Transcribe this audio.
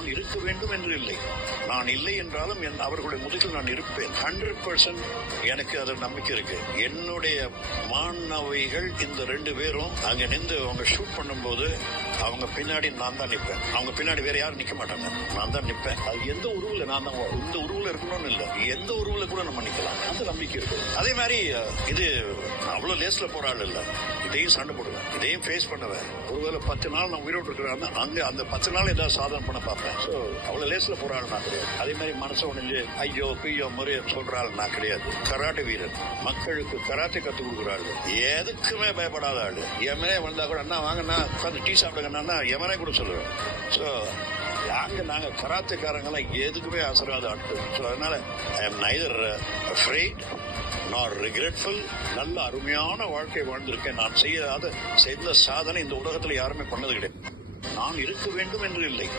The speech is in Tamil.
நான் இருக்க வேண்டும் என்று இல்லை. நான் இல்லை என்றாலும் அவர்களுடைய முதுகில் நான் இருப்பேன். 100% எனக்கு அது நம்பிக்கை இருக்கு. என்னுடைய மாணவிகள் இந்த 2 பேரும் அங்க நின்று அவங்க ஷூட் பண்ணும்போது அவங்க பின்னாடி நான் தான் நிற்பேன். அவங்க பின்னாடி வேற யாரும் நிக்க மாட்டாங்க. நான் தான் நிற்பேன். அது எந்த உருவுல நான் தான் இந்த உருவுல இருக்கணும்னு இல்லை, எந்த உருவுல கூட நம்ம நிக்கலாம். அந்த நம்பிக்கை இருக்கு. அதே மாதிரி இது அவ்வளவு லேஸ்ல போற ஆள் இல்ல. இதையும் சண்டை போடுவேன், இதையும் ஃபேஸ் பண்ணுவேன். ஒருவேளை 10 நாள் நான் உயிரோடு இருக்கிறாங்க, அங்க அந்த 10 நாள் ஏதாவது சாதனை பண்ண பார்ப்பேன். ஸோ அவ்வளவு லேஸ்ல போற ஆள் நான் கிடையாது. அதே மாதிரி மனசை உடைஞ்சு ஐயோ பியோ முறைய சொல்ற ஆள் நான் கிடையாது. கராட்டே வீரர், மக்களுக்கு கராட்டே கற்றுக் கொடுக்குற ஆள், எதுக்குமே பயப்படாத ஆள். எமனே வந்தா கூட அண்ணா வாங்கண்ணா உட்காந்து டீ சாப்பிடுங்கண்ணா எமனே கூட சொல்லுவேன். ஸோ நாங்க கராத்தேக்காரங்கெல்லாம் எதுக்குமே அசராத ஆட்கள். ஸோ அதனால ஐ எம் நைதர் அஃப்ரைட் நார் ரிக்ரெட்ஃபுல். நல்ல அருமையான வாழ்க்கை வாழ்ந்திருக்கேன். நான் செய்த சாதனை இந்த உலகத்தில் யாருமே பண்ணது கிடையாது. நான் இருக்க வேண்டும் என்று இல்லை.